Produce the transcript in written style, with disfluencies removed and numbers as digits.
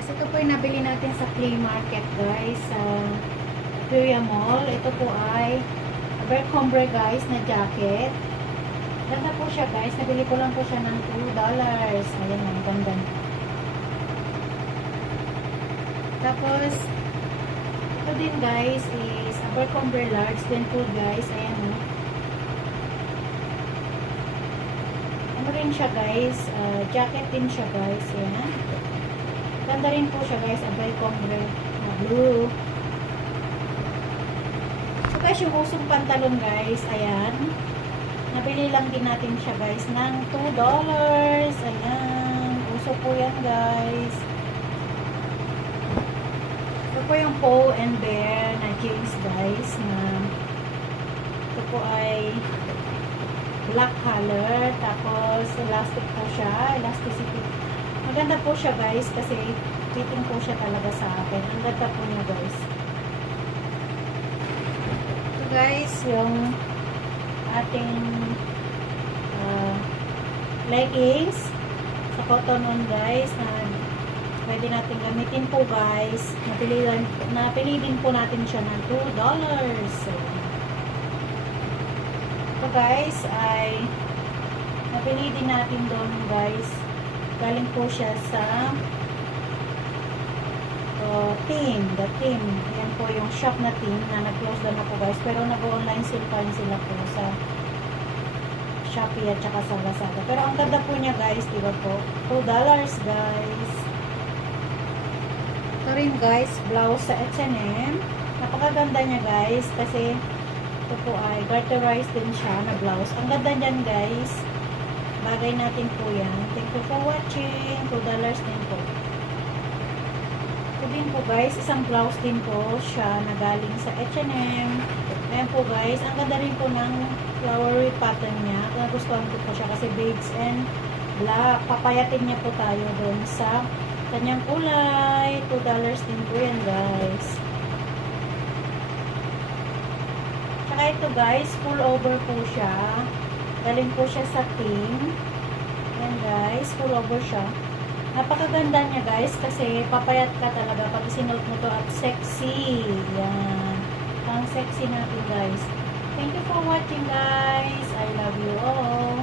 Yes, ito po yung nabili natin sa flea market, guys. Sa Aquaria Mall. Ito po ay Abercrombie, guys, na jacket. Ganda po siya, guys. Nabili ko lang po siya ng $2. Ayan, ang ganda. Tapos, ito din, guys, is Abercrombie large din po, guys. Ayan, ano rin siya, guys. Jacket din siya, guys. Ayan. Ganda rin po siya, guys. Abercrombie na blue. So, guys, yung usong pantalon, guys. Ayan. Nabili lang din natin siya, guys, ng $2. Ayan. Uso po yan, guys. Ito po yung Paw and Bear na jeans, guys. Na ito po ay black color. Tapos, elastic po siya. Elasticity. Maganda po siya, guys, kasi fitting po siya talaga sa akin. Ang ganda po niya, guys. Ito, guys, yung ating leggings sa cotton on, guys, na pwede natin gamitin po, guys. Napili din po natin siya ng $2. So, ito, guys, ay napili din natin doon, guys. Galing po siya sa team, the team. Ayan po yung shop na team na nag-close doon na po, guys. Pero nag-online sale pa rin sila po sa Shopee at saka sa Lazada. Pero ang ganda po niya, guys, diba po? $2, guys. Ito rin, guys, blouse sa H&M. Napakaganda niya, guys, kasi ito po ay garterized din siya na blouse. Ang ganda niyan, guys. Bagay natin po yan. Thank you for watching. $2 din po. Ito din po, guys. Isang blouse din po siya na galing sa H&M. Ayan po, guys. Ang ganda rin po ng flowery pattern niya. Nagustuhan ko po siya kasi beige and black. Papayatin niya po tayo doon sa kanyang kulay. $2 din po yan, guys. Tsaka ito, guys. Full over po siya. Galing po siya sa team. Ayan, guys. Full over siya. Napakaganda niya, guys. Kasi papayat ka talaga pag isinuot mo to at sexy. Yan. Ang sexy natin, guys. Thank you for watching, guys. I love you all.